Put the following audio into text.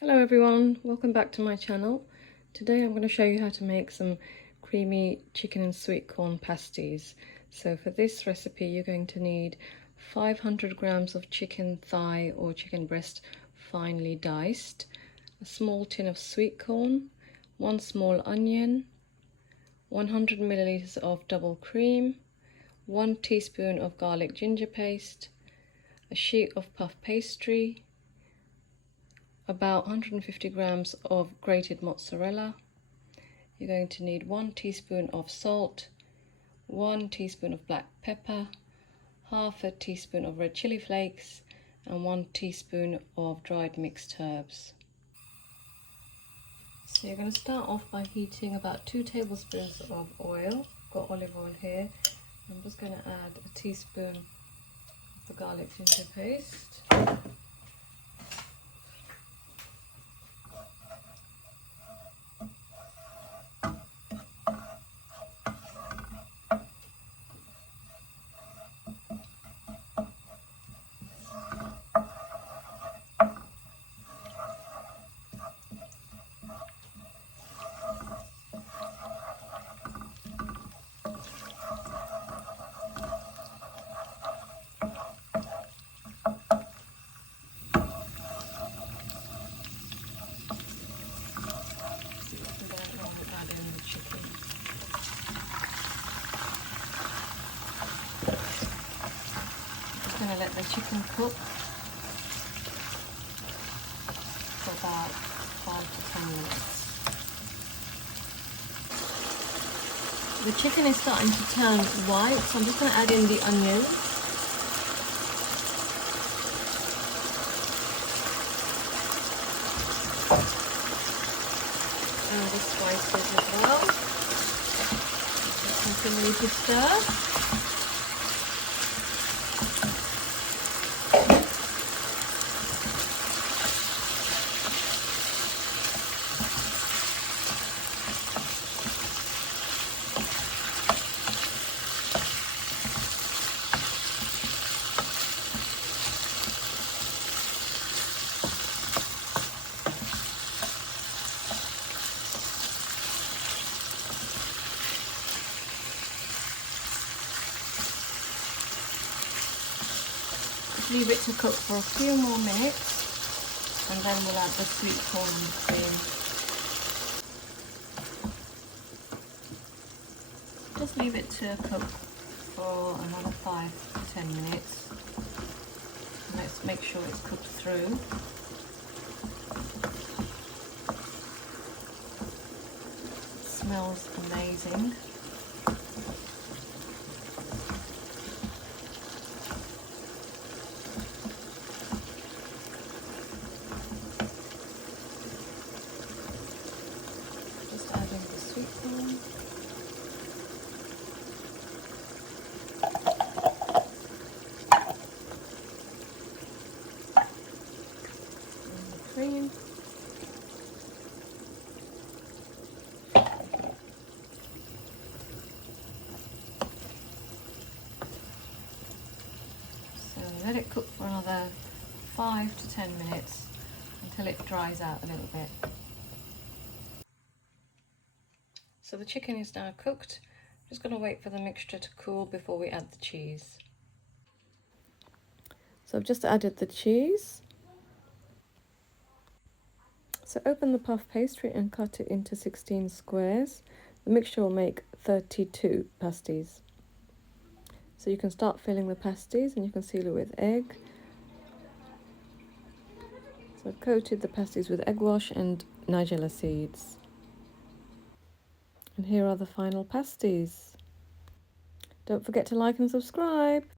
Hello everyone, welcome back to my channel. Today I'm going to show you how to make some creamy chicken and sweet corn pasties. So for this recipe you're going to need 500 grams of chicken thigh or chicken breast finely diced, a small tin of sweet corn, one small onion, 100 milliliters of double cream, 1 teaspoon of garlic ginger paste, a sheet of puff pastry, about 150 grams of grated mozzarella. You're going to need 1 teaspoon of salt, 1 teaspoon of black pepper, half a teaspoon of red chili flakes, and 1 teaspoon of dried mixed herbs. So you're going to start off by heating about 2 tablespoons of oil. I've got olive oil here. I'm just going to add a teaspoon of the garlic ginger paste. Going to let the chicken cook for about 5 to 10 minutes. The chicken is starting to turn white, so I'm just going to add in the onions. And the spices as well. Just continue to stir. Leave it to cook for a few more minutes and then we'll add the sweet corn and cream. Just leave it to cook for another 5 to 10 minutes. Let's make sure it's cooked through. It smells amazing. Adding the sweet corn. And the cream. So let it cook for another 5 to 10 minutes until it dries out a little bit. So the chicken is now cooked. I'm just going to wait for the mixture to cool before we add the cheese. So I've just added the cheese. So open the puff pastry and cut it into 16 squares. The mixture will make 32 pasties. So you can start filling the pasties and you can seal it with egg. So I've coated the pasties with egg wash and nigella seeds. And here are the final pasties. Don't forget to like and subscribe.